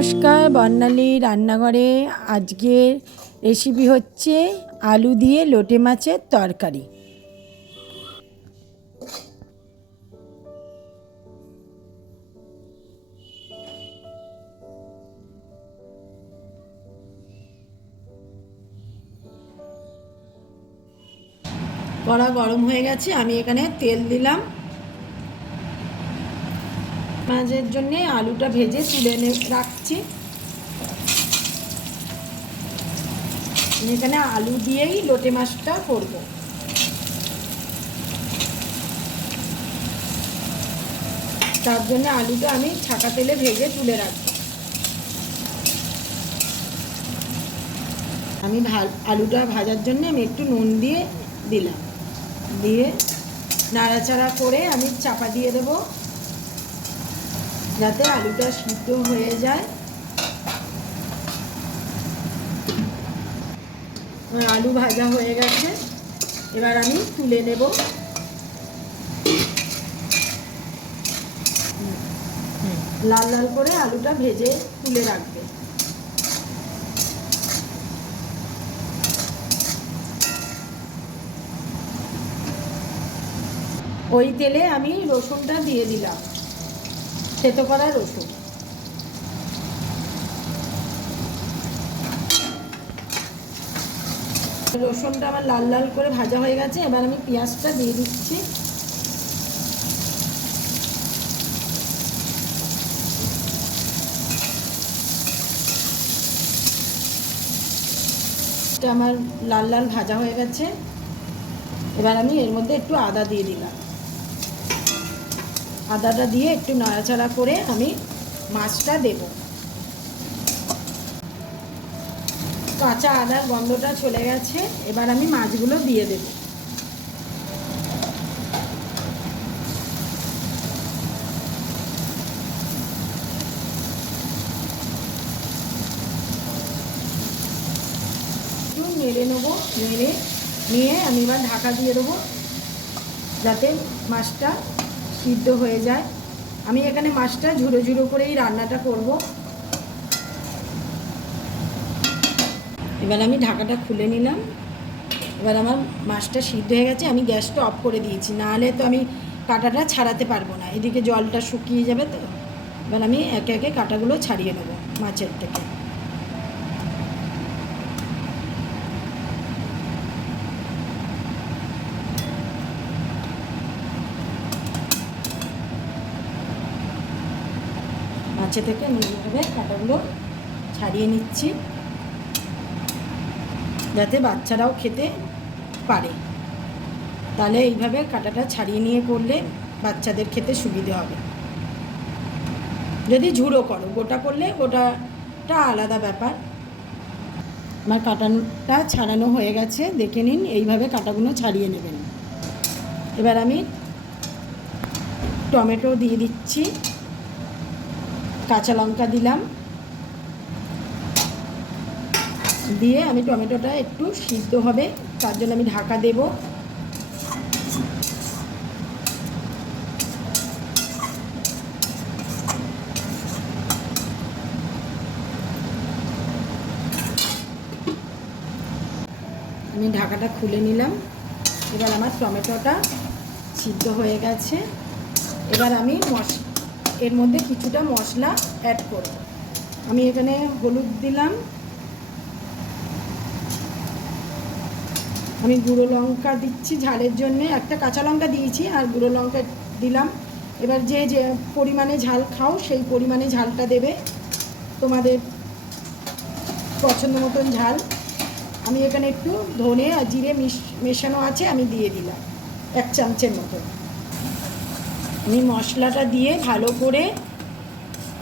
নমস্কার, বর্ণালী রান্নাঘরে আজকের রেসিপি হচ্ছে আলু দিয়ে লোটে মাছের তরকারি। কড়া গরম হয়ে গেছে, আমি এখানে তেল দিলাম। মাছের জন্য আলুটা ভেজে তুলে রাখছি। এখানে আলু দিয়েই লোটে মাছটা করব। তার জন্য আলুটা আমি ছাকা তেলে ভেজে তুলে রাখব। আমি আলুটা ভাজার জন্য আমি একটু নুন দিয়ে দিলাম, দিয়ে নাড়াচাড়া করে আমি চাপা দিয়ে দেবো যাতে আলুটা সিদ্ধ হয়ে যায়। আলু ভাজা হয়ে গেছে, এবার আমি তুলে নেব। লাল লাল করে আলুটা ভেজে তুলে রাখবে। ওই তেলে আমি রসুনটা দিয়ে দিলাম, থেতো করা রসুন। রসুনটা আমার লাল লাল করে ভাজা হয়ে গেছে, এবার আমি পেঁয়াজটা দিয়ে দিচ্ছি। আমার লাল লাল ভাজা হয়ে গেছে, এবার আমি এর মধ্যে একটু আদা দিয়ে দিলাম। আদাটা দিয়ে একটু নাড়াচাড়া করে আমি মাছটা দেব। কাঁচা আদার গন্ধটা চলে গেছে, এবার আমি মাছগুলো দিয়ে দেব। একটু নেড়ে নেবো, নেড়ে নিয়ে আমি এবার ঢাকা দিয়ে দেবো যাতে মাছটা সিদ্ধ হয়ে যায়। আমি এখানে মাছটা ঝুড়ো ঝুড়ো করেই রান্নাটা করব। এবার আমি ঢাকাটা খুলে নিলাম। এবার আমার মাছটা সিদ্ধ হয়ে গেছে, আমি গ্যাসটা অফ করে দিয়েছি, নাহলে তো আমি কাঁটাটা ছাড়াতে পারবো না, এদিকে জলটা শুকিয়ে যাবে। তো এবার আমি একে একে কাঁটাগুলো ছাড়িয়ে নেবো মাছের থেকে। মাছে থেকে আমি এইভাবে কাঁটাগুলো ছাড়িয়ে নিচ্ছি যাতে বাচ্চারাও খেতে পারে। তাহলে এইভাবে কাঁটাটা ছাড়িয়ে নিয়ে করলে বাচ্চাদের খেতে সুবিধে হবে। যদি ঝুড়ো করো, গোটা করলে গোটাটা আলাদা ব্যাপার। আমার কাঁটাটা ছাড়ানো হয়ে গেছে, দেখে নিন। এইভাবে কাঁটাগুলো ছাড়িয়ে নেবেন। এবার আমি টমেটো দিয়ে দিচ্ছি, কাঁচা লঙ্কা দিলাম, দিয়ে আমি টমেটোটা একটু সিদ্ধ হবে তার জন্য আমি ঢাকা দেব। আমি ঢাকাটা খুলে নিলাম। এবার আমার টমেটোটা সিদ্ধ হয়ে গেছে। এবার আমি এর মধ্যে কিছুটা মশলা অ্যাড করব। আমি এখানে হলুদ দিলাম, আমি গুঁড়ো লঙ্কা দিচ্ছি ঝালের জন্যে, একটা কাঁচা লঙ্কা দিয়েছি আর গুঁড়ো লঙ্কা দিলাম। এবার যে যে পরিমাণে ঝাল খাও সেই পরিমাণে ঝালটা দেবে, তোমাদের পছন্দ মতন ঝাল। আমি এখানে একটু ধনে আর জিরে মেশানো আছে, আমি দিয়ে দিলাম 1 চামচের মতো। আমি মশলাটা দিয়ে ভালো করে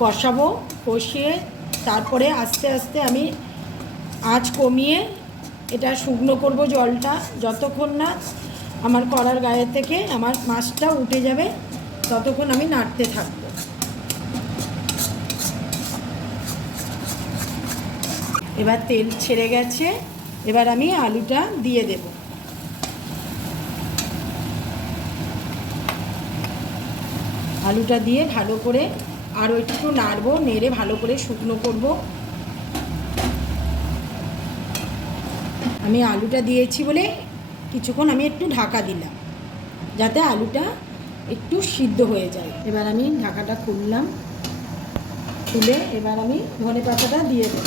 কষাবো, কষিয়ে তারপরে আস্তে আস্তে আমি আঁচ কমিয়ে এটা শুকনো করব জলটা, যতক্ষণ না আমার কড়ার গায়ে থেকে আমার মাছটা উঠে যাবে ততক্ষণ আমি নাড়তে থাকব। এবার তেল ছেড়ে গেছে, এবার আমি আলুটা দিয়ে দেব। আলুটা দিয়ে ভালো করে আরও একটু নাড়বো, নেড়ে ভালো করে শুকনো করব। আমি আলুটা দিয়েছি বলে কিছুক্ষণ আমি একটু ঢাকা দিলাম, যাতে আলুটা একটু সিদ্ধ হয়ে যায়। এবার আমি ঢাকাটা খুললাম, খুলে এবার আমি ধনেপাতাটা দিয়ে দেব।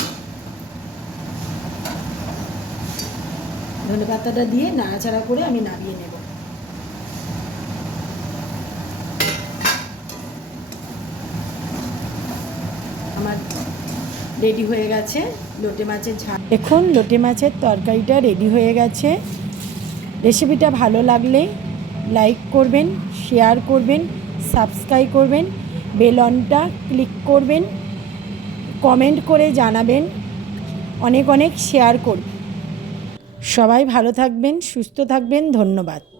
ধনেপাতাটা দিয়ে নাড়াচাড়া করে আমি নামিয়ে নেব। আমার রেডি হয়ে গেছে লোটে মাছের ঝাল। এখন লোটে মাছের তরকারিটা রেডি হয়ে গেছে। রেসিপিটা ভালো লাগলে লাইক করবেন, শেয়ার করবেন, সাবস্ক্রাইব করবেন, বেল আইকনটা ক্লিক করবেন, কমেন্ট করে জানাবেন, অনেক অনেক শেয়ার করবেন। সবাই ভালো থাকবেন, সুস্থ থাকবেন, ধন্যবাদ।